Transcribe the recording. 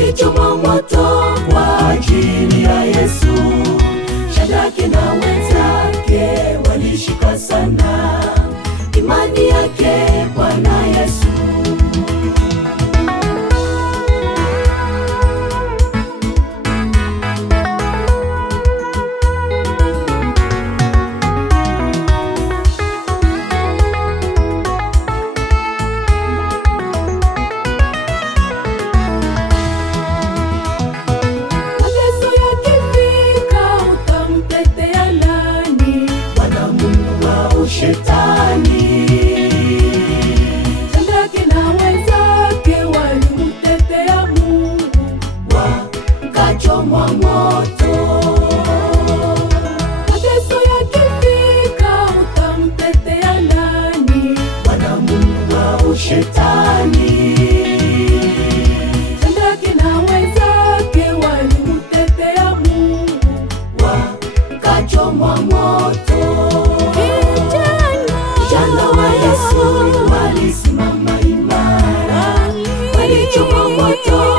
walichomwa moto kwa ajili ya Yesu. Shadraka na wenzake walishika sana imani yake Bwana Yesu. Shetani. Shadraka na wenzake walimtetea Mungu, wakachomwa moto. mateso yakifika utamtetea nani? Bwana Mungu au Shetani. Shadraka na wenzake walimtetea Mungu, wakachomwa moto. Vijana wa Yesu walisimama imara, walichomwa moto